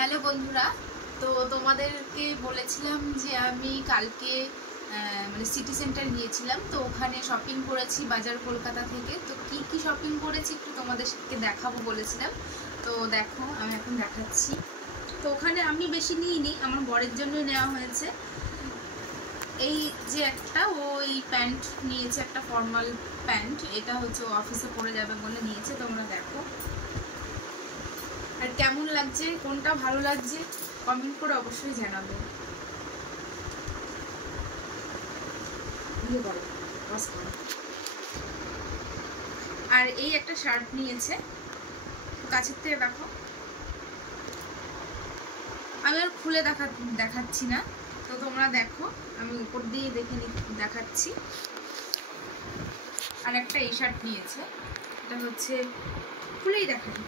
Hello বন্ধুরা, তো তোমাদেরকে বলেছিলাম যে আমি কালকে মানে সিটি সেন্টার গিয়েছিলাম। তো ওখানে শপিং করেছি বাজার কলকাতা থেকে। তো কি কি শপিং করেছি একটু তোমাদেরকে দেখাবো বলেছিলাম। তো দেখো, আমি এখন দেখাচ্ছি। তো ওখানে আমি বেশি নিইনি, আমার বরের জন্যই নেওয়া হয়েছে। এই যে একটা ওই প্যান্ট নিয়েছে, একটা ফর্মাল প্যান্ট। এটা হচ্ছে ও অফিসে পরে যাবে বলে নিয়েছে। তোমরা দেখো আর কেমন লাগছে, কোনটা ভালো লাগছে কমেন্ট করে অবশ্যই জানাবে। আর এই একটা শার্ট নিয়েছে, কাছের থেকে দেখো। আমি আর খুলে দেখাচ্ছি না, তো তোমরা দেখো, আমি উপর দিয়ে দেখাচ্ছি। আর একটা এই শার্ট নিয়েছে, এটা হচ্ছে খুলেই দেখাই।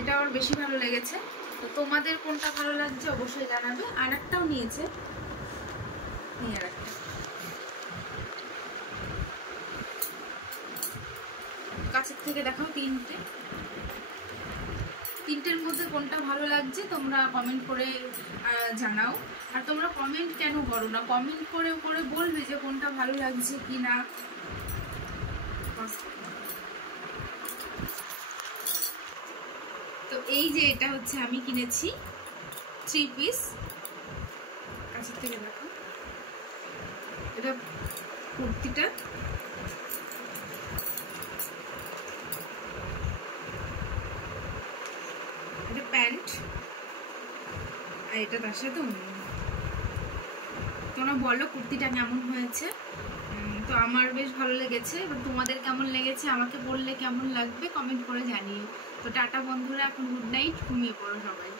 এটা আমার বেশি ভালো লেগেছে। তো তোমাদের কোনটা ভালো লাগছে অবশ্যই জানাবে। আর একটাও নিয়েছে, আর একটা কাছের থেকে দেখাও। তিনটের মধ্যে কোনটা ভালো লাগছে তোমরা কমেন্ট করে জানাও। আর তোমরা কমেন্ট কেন করো না, কমেন্ট করে করে বলবে যে কোনটা ভালো লাগছে কি না। তো এই যে এটা হচ্ছে আমি কিনেছি 3 পিস। কাছের থেকে দেখো, এটা কুর্তিটা, এটা প্যান্ট, আর এটা তার সাথে অন্য। তোমরা বলো কুর্তিটা কেমন হয়েছে। তো আমার বেশ ভালো লেগেছে। এবার তোমাদের কেমন লেগেছে আমাকে বললে কেমন লাগবে কমেন্ট করে জানিয়ে। তো টাটা বন্ধুরা, এখন গুড নাইট, ঘুমিয়ে পড়ো সবাই।